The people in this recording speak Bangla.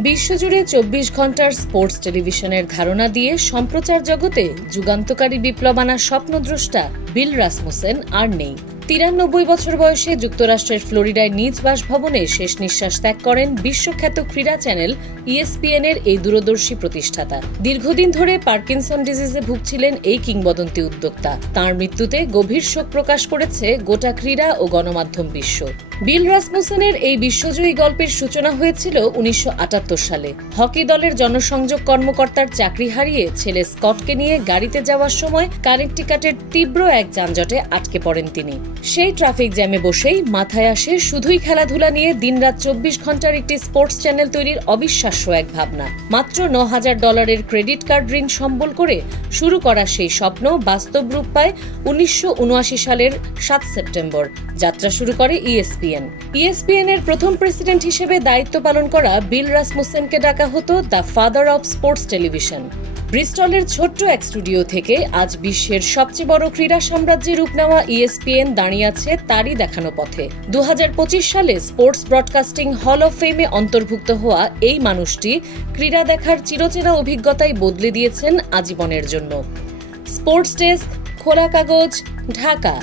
বিশ্বজুড়ে ২৪ ঘন্টার স্পোর্টস টেলিভিশনের ধারণা দিয়ে সম্প্রচার জগতে যুগান্তকারী বিপ্লব আনার স্বপ্নদ্রষ্টা বিল রাসমুসেন আর নেই। ৯৩ বছর বয়সে যুক্তরাষ্ট্রের ফ্লোরিডায় নিজ বাসভবনে শেষ নিঃশ্বাস ত্যাগ করেন বিশ্বখ্যাত ক্রীড়া চ্যানেল ESPN এর এই দূরদর্শী প্রতিষ্ঠাতা। দীর্ঘদিন ধরে পার্কিনসন ডিজিজে ভুগছিলেন এই কিংবদন্তি উদ্যোক্তা। তাঁর মৃত্যুতে গভীর শোক প্রকাশ করেছে গোটা ক্রীড়া ও গণমাধ্যম বিশ্ব। বিল রাসমুসেনের এই বিশ্বজয়ী গল্পের সূচনা হয়েছিল ১৯৭৮ সালে। হকি দলের জনসংযোগ কর্মকর্তার চাকরি হারিয়ে ছেলে স্কটকে নিয়ে গাড়িতে যাওয়ার সময় কানেকটিকাটের তীব্র এক যানজটে আটকে পড়েন তিনি। সেই ট্রাফিক জ্যামে বসেই মাথায় আসে শুধুই খেলাধুলা নিয়ে দিনরাত ২৪ ঘন্টার একটি স্পোর্টস চ্যানেল তৈরির অবিশ্বাস্য এক ভাবনা। মাত্র $৯,০০০ ক্রেডিট কার্ড ঋণ সম্বল করে শুরু করা সেই স্বপ্ন বাস্তব রূপ পায় ১৯৭৯ সালের ৭ সেপ্টেম্বর। যাত্রা শুরু করে ESPN এর প্রথম প্রেসিডেন্ট হিসেবে দায়িত্ব পালন করা বিল রাসমুসেনকে ডাকা হতো the father of sports television. ব্রিস্টলের ছোট্ট এক স্টুডিও থেকে আজ বিশ্বের সবচেয়ে বড় ক্রীড়া সাম্রাজ্যে রূপ নেওয়া ESPN দাঁড়িয়ে আছে তারই দেখানো পথে। ২০২৫ সালে স্পোর্টস ব্রডকাস্টিং হল অব ফেমে অন্তর্ভুক্ত হওয়া এই মানুষটি ক্রীড়া দেখার চিরচেনা অভিজ্ঞতাই বদলে দিয়েছেন আজীবনের জন্য। স্পোর্টস ডেস্ক, খোলা কাগজ, ঢাকা।